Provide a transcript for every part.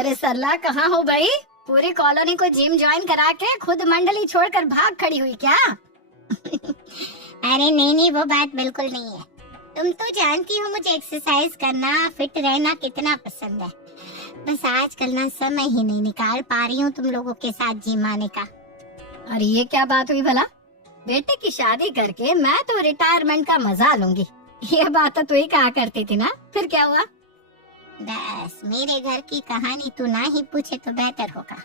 अरे सरला कहाँ हो भाई? पूरी कॉलोनी को जिम ज्वाइन करा के खुद मंडली छोड़कर भाग खड़ी हुई क्या? अरे नहीं, वो बात बिल्कुल नहीं है। तुम तो जानती हो मुझे एक्सरसाइज करना, फिट रहना कितना पसंद है। बस आजकल ना समय ही नहीं निकाल पा रही हूँ तुम लोगों के साथ जिम आने का। अरे ये क्या बात हुई भला? बेटे की शादी करके मैं तो रिटायरमेंट का मजा लूंगी, ये बात तो तू ही कहा करती थी ना, फिर क्या हुआ? बस मेरे घर की कहानी तू ना ही पूछे तो बेहतर होगा।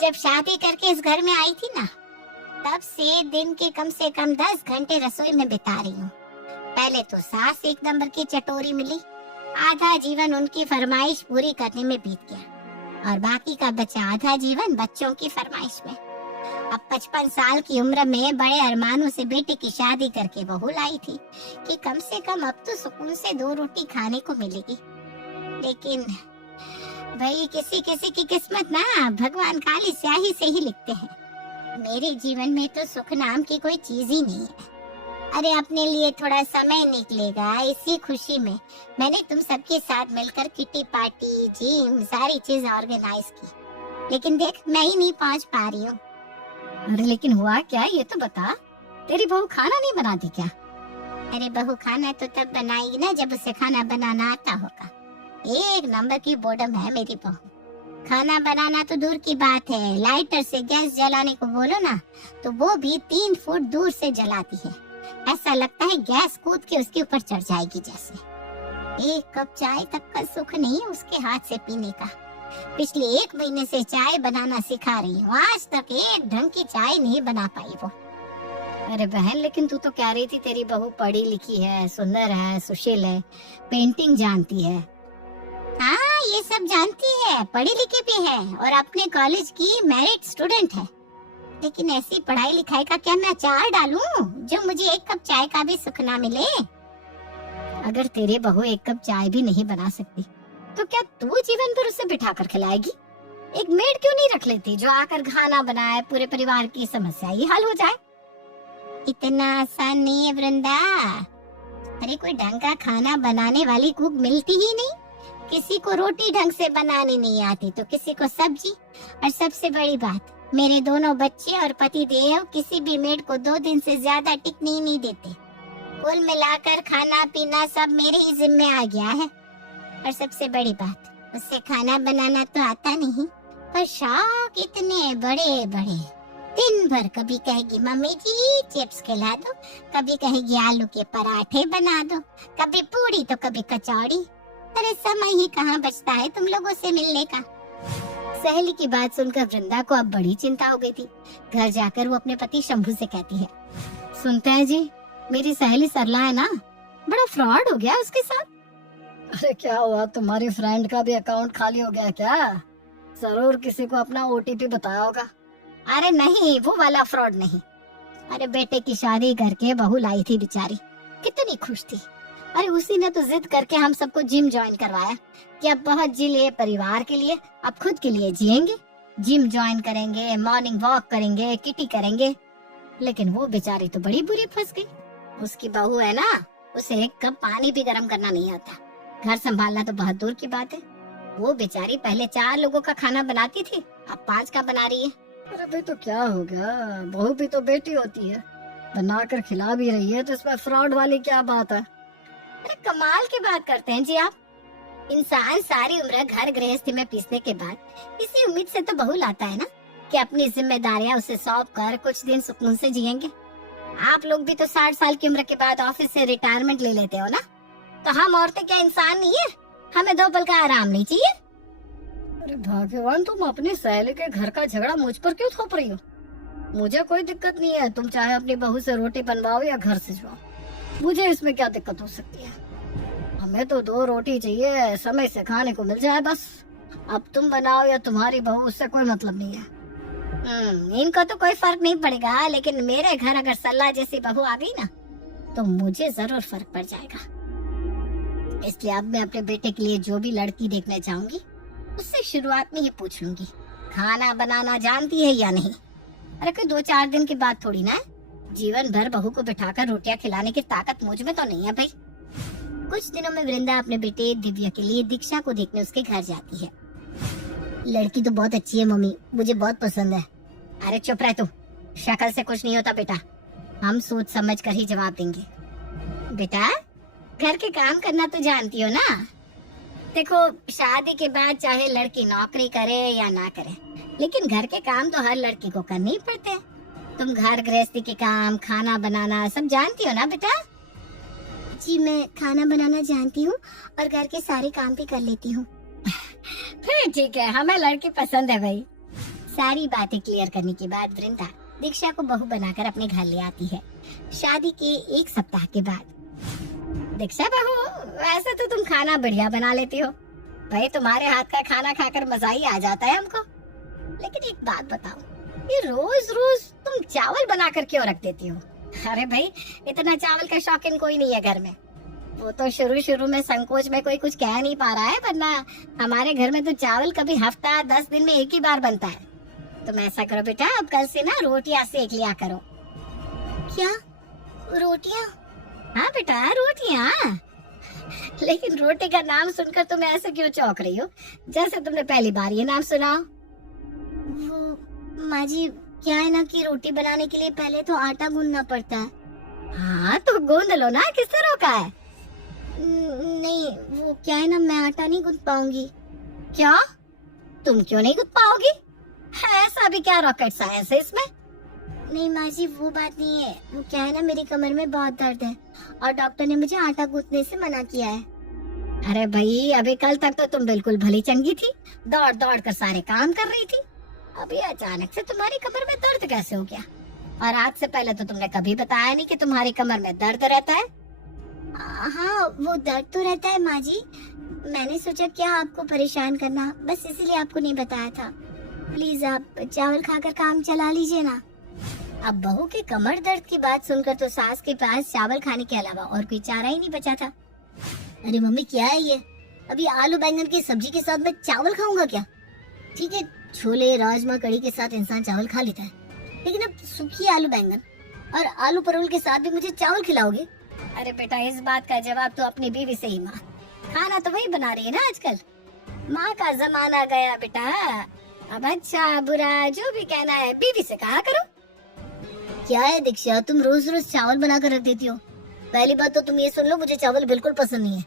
जब शादी करके इस घर में आई थी ना, तब से दिन के कम से कम 10 घंटे रसोई में बिता रही हूँ। पहले तो सास एक नंबर की चटोरी मिली, आधा जीवन उनकी फरमाइश पूरी करने में बीत गया और बाकी का बचा आधा जीवन बच्चों की फरमाइश में। अब 55 साल की उम्र में बड़े अरमानों से बेटे की शादी करके बहू लाई थी कि कम से कम अब तो सुकून से 2 रोटी खाने को मिलेगी। लेकिन भाई किसी किसी की किस्मत ना भगवान काली स्याही से ही लिखते हैं। मेरे जीवन में तो सुख नाम की कोई चीज ही नहीं है। अरे अपने लिए थोड़ा समय निकलेगा, इसी खुशी में मैंने तुम सबके साथ मिलकर किटी पार्टी, जिम, सारी चीज ऑर्गेनाइज की। लेकिन देख मैं ही नहीं पहुंच पा रही हूँ। अरे लेकिन हुआ क्या, ये तो बता। तेरी बहू खाना नहीं बनाती क्या? अरे बहू खाना तो तब बनाएगी ना जब उसे खाना बनाना आता होगा। एक नंबर की बोडम है मेरी बहू। खाना बनाना तो दूर की बात है, लाइटर से गैस जलाने को बोलो ना तो वो भी 3 फुट दूर से जलाती है। ऐसा लगता है गैस कूद के उसके ऊपर चढ़ जाएगी जैसे। एक कप चाय तक का सुख नहीं उसके हाथ से पीने का। पिछले 1 महीने से चाय बनाना सिखा रही हूँ, आज तक एक ढंग की चाय नहीं बना पाई वो। अरे बहन, लेकिन तू तो कह रही थी तेरी बहू पढ़ी लिखी है, सुंदर है, सुशील है, पेंटिंग जानती है। हाँ ये सब जानती है, पढ़ी लिखी भी है और अपने कॉलेज की मेरिट स्टूडेंट है। लेकिन ऐसी पढ़ाई लिखाई का क्या मैं अचार डालूं जो मुझे 1 कप चाय का भी सुख ना मिले। अगर तेरे बहू 1 कप चाय भी नहीं बना सकती तो क्या तू जीवन भर उसे बिठा कर खिलाएगी? एक मेड क्यों नहीं रख लेती जो आकर खाना बनाए, पूरे परिवार की समस्या ही हल हो जाए? इतना आसान नहीं है वृंदा। अरे कोई ढंग का खाना बनाने वाली कुक मिलती ही नहीं। किसी को रोटी ढंग से बनानी नहीं आती तो किसी को सब्जी, और सबसे बड़ी बात मेरे दोनों बच्चे और पति देव किसी भी मेड को 2 दिन से ज्यादा टिकने ही नहीं देते। कुल मिलाकर खाना पीना सब मेरे ही जिम्मे आ गया है। और सबसे बड़ी बात उससे खाना बनाना तो आता नहीं, पर शौक इतने बड़े बड़े। दिन भर कभी कहेगी मम्मी जी चिप्स खिला दो, कभी कहेगी आलू के पराठे बना दो, कभी पूड़ी तो कभी कचौड़ी। अरे समय ही कहाँ बचता है तुम लोगों से मिलने का। सहेली की बात सुनकर वृंदा को अब बड़ी चिंता हो गई थी। घर जाकर वो अपने पति शंभू से कहती है, सुनते हैं जी, मेरी सहेली सरला है ना, बड़ा फ्रॉड हो गया उसके साथ। अरे क्या हुआ, तुम्हारी फ्रेंड का भी अकाउंट खाली हो गया क्या? जरूर किसी को अपना OTP बताया होगा। अरे नहीं, वो वाला फ्रॉड नहीं। अरे बेटे की शादी करके बहू लाई थी बेचारी, कितनी खुश थी। अरे उसी ने तो जिद करके हम सबको जिम ज्वाइन करवाया कि अब बहुत जी लिए परिवार के लिए, अब खुद के लिए जिएंगे। जिम ज्वाइन करेंगे, मॉर्निंग वॉक करेंगे, किटी करेंगे। लेकिन वो बेचारी तो बड़ी बुरी फंस गई। उसकी बहू है ना, उसे 1 कप पानी भी गर्म करना नहीं आता। घर संभालना तो बहुत दूर की बात है। वो बेचारी पहले 4 लोगों का खाना बनाती थी, अब 5 का बना रही है। अरे भाई तो क्या हो गया, बहू भी तो बेटी होती है, बना कर खिला भी रही है, तो इसमें फ्रॉड वाली क्या बात है? अरे कमाल की बात करते हैं जी आप। इंसान सारी उम्र घर गृहस्थी में पीसने के बाद इसी उम्मीद से तो बहू लाता है ना कि अपनी जिम्मेदारियां उसे सौंप कर कुछ दिन सुकून से जिएंगे। आप लोग भी तो 60 साल की उम्र के बाद ऑफिस से रिटायरमेंट ले लेते हो ना, तो हम औरतें क्या इंसान नहीं है? हमें 2 पल का आराम नहीं चाहिए? अरे भगवान, तुम अपनी सहेली के घर का झगड़ा मुझ पर क्यों थोप रही हो? मुझे कोई दिक्कत नहीं है, तुम चाहे अपनी बहू से रोटी बनवाओ या घर सिजवाओ, मुझे इसमें क्या दिक्कत हो सकती है? हमें तो 2 रोटी चाहिए, समय से खाने को मिल जाए बस। अब तुम बनाओ या तुम्हारी बहू, उससे कोई मतलब नहीं है। इनको तो कोई फर्क नहीं पड़ेगा, लेकिन मेरे घर अगर सल्ला जैसी बहू आ गई ना तो मुझे जरूर फर्क पड़ जाएगा। इसलिए अब मैं अपने बेटे के लिए जो भी लड़की देखने जाऊंगी उससे शुरुआत में ही पूछ लूंगी, खाना बनाना जानती है या नहीं। अरे कोई 2-4 दिन की बात थोड़ी ना है। जीवन भर बहू को बिठाकर रोटियां खिलाने की ताकत मुझ में तो नहीं है भाई। कुछ दिनों में वृंदा अपने बेटे दिव्या के लिए दीक्षा को देखने उसके घर जाती है। लड़की तो बहुत अच्छी है मम्मी, मुझे बहुत पसंद है। अरे चुप रह तू, शक्ल से कुछ नहीं होता बेटा, हम सोच समझ कर ही जवाब देंगे। बेटा घर के काम करना तो जानती हो ना। देखो शादी के बाद चाहे लड़की नौकरी करे या ना करे, लेकिन घर के काम तो हर लड़की को करने ही पड़ते हैं। तुम घर गृहस्थी के काम, खाना बनाना सब जानती हो ना बेटा? जी मैं खाना बनाना जानती हूँ और घर के सारे काम भी कर लेती हूँ। फिर ठीक है, हमें लड़की पसंद है भाई। सारी बातें क्लियर करने के बाद वृंदा दीक्षा को बहू बनाकर अपने घर ले आती है। शादी के 1 सप्ताह के बाद। दीक्षा बहू, वैसे तो तुम खाना बढ़िया बना लेती हो भाई, तुम्हारे हाथ का खाना खाकर मजा ही आ जाता है हमको। लेकिन एक बात बताओ, ये रोज रोज तुम चावल बनाकर क्यों रख देती हो? अरे भाई इतना चावल का शौकीन कोई नहीं है घर में। वो तो शुरू शुरू में संकोच में कोई कुछ कह नहीं पा रहा है, वरना हमारे घर में तो चावल कभी हफ्ता 10 दिन में एक ही बार बनता है। तुम ऐसा करो बेटा, अब कल से ना रोटियां सेक लिया करो। क्या रोटियाँ? हाँ बेटा रोटियां। लेकिन रोटी का नाम सुनकर तुम ऐसे क्यों चौंक रही हो, जैसे तुमने पहली बार ये नाम सुना हो? वो माँ जी क्या है ना कि रोटी बनाने के लिए पहले तो आटा गूंदना पड़ता है। हाँ तो गूंद लो ना, किससे रोका है? नहीं वो क्या है ना, मैं आटा नहीं गूंद पाऊंगी। क्या? तुम क्यों नहीं गूंद पाओगी? ऐसा भी क्या रॉकेट साइंस है इसमें? नहीं माँ जी वो बात नहीं है, वो क्या है ना मेरी कमर में बहुत दर्द है और डॉक्टर ने मुझे आटा गूंदने से मना किया है। अरे भाई अभी कल तक तो तुम बिल्कुल भली चंगी थी, दौड़ दौड़ कर सारे काम कर रही थी। अभी अचानक से तुम्हारी कमर में दर्द कैसे हो गया? और आज से पहले तो तुमने कभी बताया नहीं कि तुम्हारी कमर में दर्द रहता है। हाँ वो दर्द तो रहता है माँ जी, मैंने सोचा क्या आपको परेशान करना, बस इसीलिए आपको नहीं बताया था। प्लीज आप चावल खाकर काम चला लीजिए ना। अब बहू की कमर दर्द की बात सुनकर तो सास के पास चावल खाने के अलावा और कोई चारा ही नहीं बचा था। अरे मम्मी क्या है ये, अभी आलू बैंगन की सब्जी के साथ मैं चावल खाऊंगा क्या? ठीक है छोले राजमा कढ़ी के साथ इंसान चावल खा लेता है, लेकिन अब सूखी आलू बैंगन और आलू परवल के साथ भी मुझे चावल खिलाओगे? अरे बेटा इस बात का जवाब तो अपनी बीवी से ही मांग, खाना तो वही बना रही है ना आजकल। माँ का जमाना गया बेटा, अब अच्छा बुरा जो भी कहना है बीवी से कहा करो। क्या है दीक्षा, तुम रोज रोज चावल बना कर रख देती हो। पहली बात तो तुम ये सुन लो, मुझे चावल बिल्कुल पसंद नहीं है।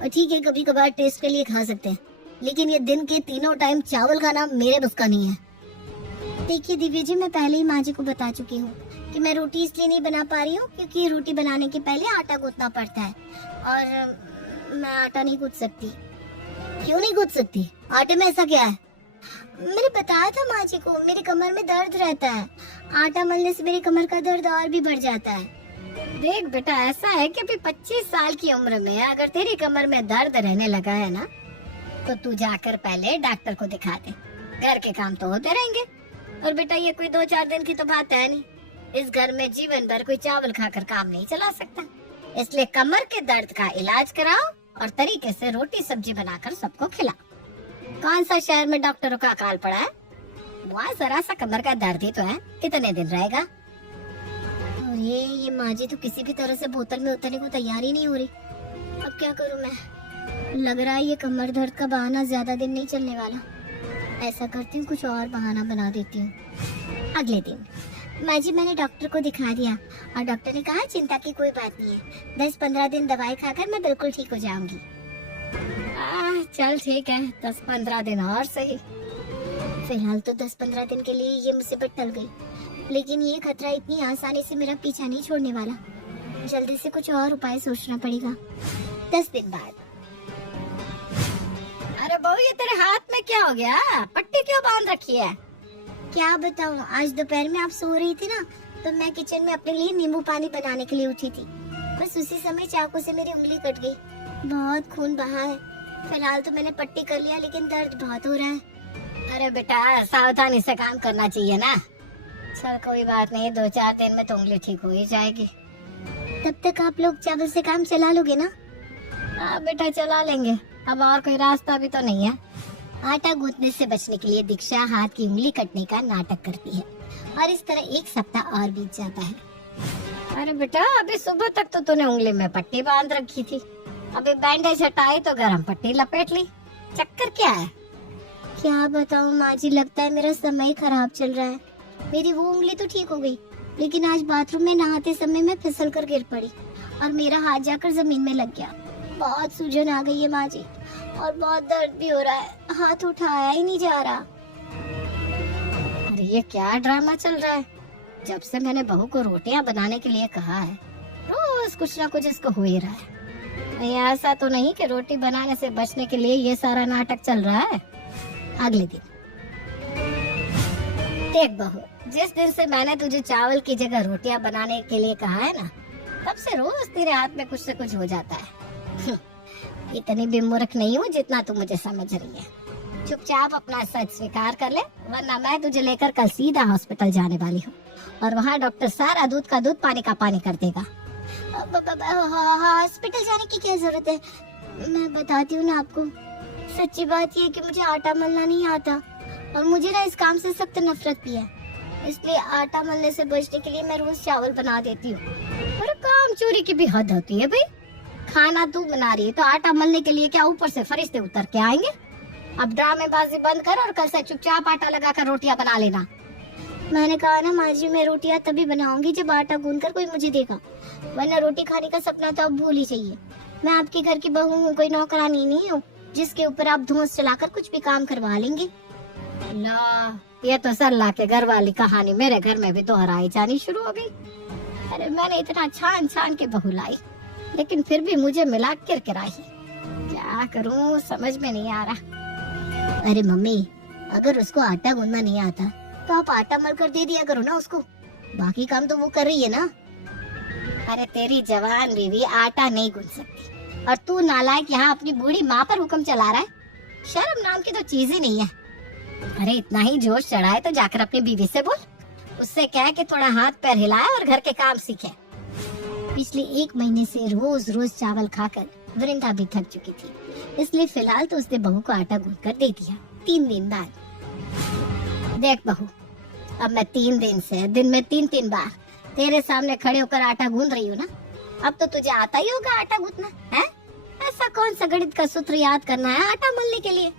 और ठीक है कभी कभार टेस्ट के लिए खा सकते हैं, लेकिन ये दिन के तीनों टाइम चावल खाना मेरे बस का नहीं है। देखिए दिव्या जी मैं पहले ही माँ जी को बता चुकी हूँ कि मैं रोटी इसलिए नहीं बना पा रही हूँ क्योंकि रोटी बनाने के पहले आटा गूंथना पड़ता है और मैं आटा नहीं गूंथ सकती। क्यों नहीं गूंथ सकती? आटे में ऐसा क्या है? मैंने बताया था माँ जी को, मेरी कमर में दर्द रहता है, आटा मलने से मेरी कमर का दर्द और भी बढ़ जाता है। देख बेटा ऐसा है कि अभी 25 साल की उम्र में अगर तेरी कमर में दर्द रहने लगा है ना, तो तू जाकर पहले डॉक्टर को दिखा दे। घर के काम तो होते रहेंगे, और बेटा ये कोई 2-4 दिन की तो बात है नहीं। इस घर में जीवन भर कोई चावल खाकर काम नहीं चला सकता, इसलिए कमर के दर्द का इलाज कराओ और तरीके से रोटी सब्जी बनाकर सबको खिलाओ। कौन सा शहर में डॉक्टरों का अकाल पड़ा है? वहाँ जरा सा कमर का दर्द ही तो है, कितने दिन रहेगा? और ये माँ जी तो किसी भी तरह से बोतल में उतरने को तैयार ही नहीं हो रही। अब क्या करूँ मैं? लग रहा है ये कमर दर्द का बहाना ज्यादा दिन नहीं चलने वाला। ऐसा करती हूँ कुछ और बहाना बना देती हूँ। अगले दिन माँ जी मैंने डॉक्टर को दिखा दिया और डॉक्टर ने कहा चिंता की कोई बात नहीं है, 10-15 दिन दवाई खाकर मैं बिल्कुल ठीक हो जाऊंगी। चल ठीक है, 10-15 दिन और सही। फिलहाल तो 10-15 दिन के लिए ये मुसीबत टल गई, लेकिन ये खतरा इतनी आसानी से मेरा पीछा नहीं छोड़ने वाला। जल्दी से कुछ और उपाय सोचना पड़ेगा। 10 दिन बाद। अरे बहू ये तेरे हाथ में क्या हो गया? पट्टी क्यों बांध रखी है? क्या बताऊं, आज दोपहर में आप सो रही थी ना, तो मैं किचन में अपने लिए नींबू पानी बनाने के लिए उठी थी। बस उसी समय चाकू से मेरी उंगली कट गई, बहुत खून बहा है। फिलहाल तो मैंने पट्टी कर लिया, लेकिन दर्द बहुत हो रहा है। अरे बेटा सावधानी से काम करना चाहिए ना। चल कोई बात नहीं, 2-4 दिन में तो उंगली ठीक हो ही जाएगी। तब तक आप लोग चावल से काम चला लोगे ना? हाँ बेटा चला लेंगे, अब और कोई रास्ता भी तो नहीं है। आटा गूंथने से बचने के लिए दीक्षा हाथ की उंगली कटने का नाटक करती है और इस तरह 1 सप्ताह और बीत जाता है। अरे बेटा अभी सुबह तक तो तूने उंगली में पट्टी बांध रखी थी, अभी बैंडेज हटाई तो गरम पट्टी लपेट ली। चक्कर क्या है? क्या बताऊं माँ जी, लगता है मेरा समय खराब चल रहा है। मेरी वो उंगली तो ठीक हो गई, लेकिन आज बाथरूम में नहाते समय मैं फिसल कर गिर पड़ी और मेरा हाथ जाकर जमीन में लग गया। बहुत सूजन आ गई है माँ जी, और बहुत दर्द भी हो रहा है, हाथ उठाया ही नहीं जा रहा। अरे ये क्या ड्रामा चल रहा है? जब से मैंने बहू को रोटियां बनाने के लिए कहा है, रोज कुछ ना कुछ इसको हो ही रहा है। नहीं, ऐसा तो नहीं कि रोटी बनाने से बचने के लिए ये सारा नाटक चल रहा है। अगले दिन, देख बहू, जिस दिन से मैंने तुझे चावल की जगह रोटियां बनाने के लिए कहा है ना, तब से रोज तेरे हाथ में कुछ न कुछ हो जाता है। इतनी भी मूर्ख नहीं हूँ जितना तू मुझे समझ रही है। चुपचाप अपना सच स्वीकार कर ले, वरना मैं तुझे लेकर कल सीधा हॉस्पिटल जाने वाली हूँ, और वहाँ डॉक्टर सारा दूध का दूध पानी का पानी कर देगा। हॉस्पिटल जाने की क्या जरूरत है? मैं बताती हूँ ना आपको, सच्ची बात ये है कि मुझे आटा मलना नहीं आता, और मुझे ना इस काम से सख्त नफरत भी है। इसलिए आटा मलने से बचने के लिए मैं रोज चावल बना देती हूँ। और काम चोरी की भी हद होती है भाई। खाना तू बना रही है तो आटा मलने के लिए क्या ऊपर से फरिश्ते उतर के आएंगे? अब ड्रामेबाजी बंद कर और कल से चुपचाप आटा लगाकर रोटियां बना लेना। मैंने कहा ना माँ जी, मैं रोटियां तभी बनाऊंगी जब आटा गूंद कर कोई मुझे देगा, वरना रोटी खाने का सपना तो अब भूल ही चाहिए। मैं आपके घर की बहू हूँ, कोई नौकरानी नहीं हूँ जिसके ऊपर आप धौंस चलाकर कुछ भी काम करवा लेंगे। ला, ये तो सरला के घर वाली कहानी मेरे घर में भी दोहराई जानी शुरू हो गई। अरे मैंने इतना छान छान के बहू लाई, लेकिन फिर भी मुझे मिला किरकिराई। क्या करूं समझ में नहीं आ रहा। अरे मम्मी, अगर उसको आटा गूंदना नहीं आता तो आप आटा मल कर दे दिया करो ना उसको, बाकी काम तो वो कर रही है ना। अरे तेरी जवान बीवी आटा नहीं गूंद सकती, और तू नालायक यहाँ अपनी बूढ़ी माँ पर हुक्म चला रहा है। शर्म नाम की तो चीज ही नहीं है। अरे इतना ही जोश चढ़ाए तो जाकर अपनी बीवी से बोल, उससे कह कि थोड़ा हाथ पैर हिलाए और घर के काम सीखे। पिछले 1 महीने से रोज रोज चावल खाकर वृंदा भी थक चुकी थी, इसलिए फिलहाल तो उसने बहू को आटा गूंद कर दे दिया। 3 दिन बाद, देख बहू, अब मैं 3 दिन से दिन में 3-3 बार तेरे सामने खड़े होकर आटा गूंद रही हूँ ना, अब तो तुझे आता ही होगा आटा गूंदना है। ऐसा कौन सा गणित का सूत्र याद करना है आटा मलने के लिए?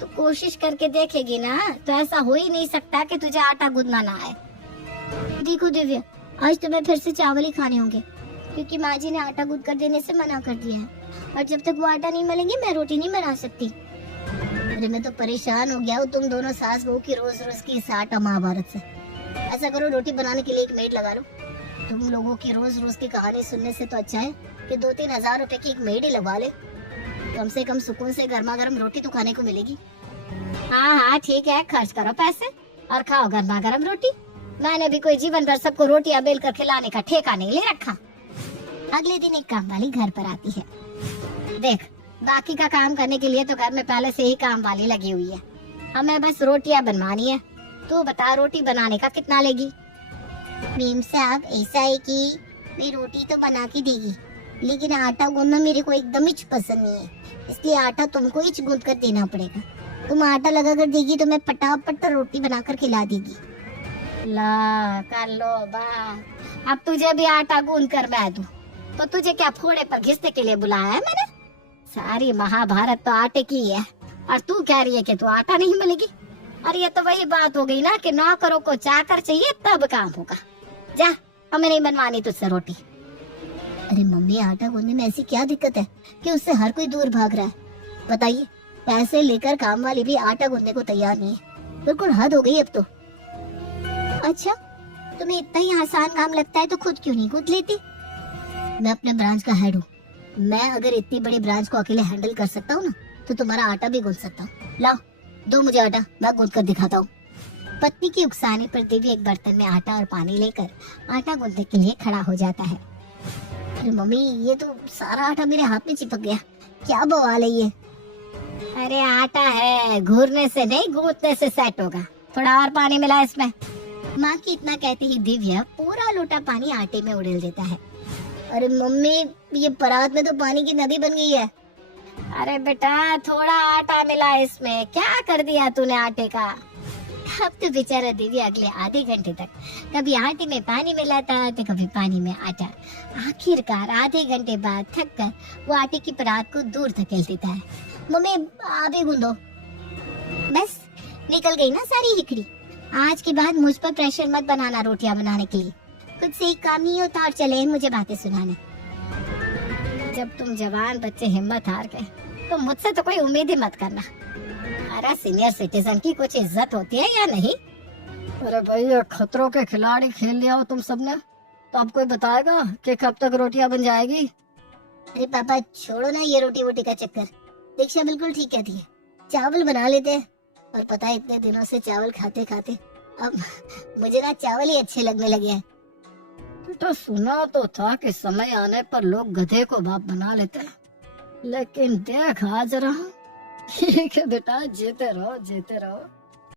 तो कोशिश करके देखेगी ना, तो ऐसा हो ही नहीं सकता कि तुझे आटा गूंदना ना आए। देखो दिव्या, आज तो मैं फिर से चावल ही खाने होंगे, क्योंकि माँ जी ने आटा गूंद कर देने से मना कर दिया है, और जब तक वो आटा नहीं मलेंगे मैं रोटी नहीं बना सकती। अरे मैं तो परेशान हो गया हूँ तुम दोनों सास बहू की रोज रोज की इस आटा महाभारत से। ऐसा करो, रोटी बनाने के लिए एक मेड लगा लो। तुम लोगों की रोज रोज की कहानी सुनने से तो अच्छा है कि 2-3 हजार रुपए की एक मेड ही लगवा ले, कम से कम सुकून से गर्मा गर्म रोटी तो खाने को मिलेगी। हाँ हाँ ठीक है, खर्च करो पैसे और खाओ गर्मा गर्म रोटी। मैंने भी कोई जीवन भर सबको रोटियां बेल कर खिलाने का ठेका नहीं ले रखा। अगले दिन एक काम वाली घर पर आती है। देख, बाकी का काम करने के लिए तो घर में पहले से ही काम वाली लगी हुई है, हमें बस रोटियां बनवानी है। तू बता, रोटी बनाने का कितना लेगी? मेम साहब, ऐसा है कि मैं रोटी तो बना के देगी, लेकिन आटा गूंदना मेरे को एकदम ही पसंद नहीं है, इसलिए आटा तुमको ही गूंद कर देना पड़ेगा। तुम आटा लगा कर देगी तो मैं पटापट रोटी बनाकर खिला देगी। ला कर लो बा, अब तुझे भी आटा गूंद कर मैं दूं, तो तुझे क्या फोड़े पर घिसने के लिए बुलाया है मैंने? सारी महाभारत तो आटे की है, और तू कह रही है कि तू आटा नहीं मिलेगी। और ये तो वही बात हो गई ना कि नौकरों को चाकर चाहिए तब काम होगा। जा, हमें नहीं बनवानी तुझसे रोटी। अरे मम्मी, आटा गूंदने में ऐसी क्या दिक्कत है कि उससे हर कोई दूर भाग रहा है? बताइए, पैसे लेकर काम वाली भी आटा गूंदने को तैयार नहीं है। बिल्कुल हद हो गई अब तो। अच्छा, तुम्हें इतना ही आसान काम लगता है तो खुद क्यों नहीं गूंद लेती? मैं अपने ब्रांच का हेड हूँ, मैं अगर इतनी बड़ी ब्रांच को अकेले हैंडल कर सकता हूँ ना, तो तुम्हारा आटा भी गूंद सकता हूँ। लाओ, दो मुझे आटा, मैं गूंद कर दिखाता हूँ। पत्नी की उकसाने पर देवी एक बर्तन में आटा और पानी लेकर आटा गूंदने के लिए खड़ा हो जाता है। अरे मम्मी, ये तो सारा आटा मेरे हाथ में चिपक गया, क्या बवाल है ये? अरे आटा है, घूरने से नहीं गूंदने से सेट होगा। थोड़ा और पानी मिला इसमें। माँ की इतना कहते ही दिव्या पूरा लोटा पानी आटे में उड़ेल देता है। अरे मम्मी, ये परात में तो पानी की नदी बन गई है। अरे बेटा, थोड़ा आटा मिला इसमें, क्या कर दिया तूने आटे का? अब तो बेचारा दिव्या अगले आधे घंटे तक कभी आटे में पानी मिलाता तो कभी पानी में आटा। आखिरकार आधे घंटे बाद थक कर वो आटे की परात को दूर धकेल देता है। मम्मी, आप ही गूंदो। बस निकल गई ना सारी हिकड़ी। आज के बाद मुझ पर प्रेशर मत बनाना रोटियां बनाने के लिए। खुद से ही काम नहीं होता और चले मुझे बातें सुनाने। जब तुम जवान बच्चे हिम्मत हार गए तो मुझसे तो कोई उम्मीद ही मत करना। अरे सीनियर सिटीजन की कुछ इज्जत होती है या नहीं? अरे भाई ये खतरों के खिलाड़ी खेल लिया हो तुम सबने, तो अब कोई बताएगा कि कब तक रोटियां बन जाएगी? अरे पापा छोड़ो ना ये रोटी वोटी का चक्कर। दीक्षा बिल्कुल ठीक कहती है, चावल बना लेते हैं। और पता है इतने दिनों से चावल खाते खाते अब मुझे ना चावल ही अच्छे लगने लगे हैं। तो सुना तो था कि समय आने पर लोग गधे को बाप बना लेते हैं, लेकिन देख आज रहा। ठीक है बेटा, जीते रहो जीते रहो।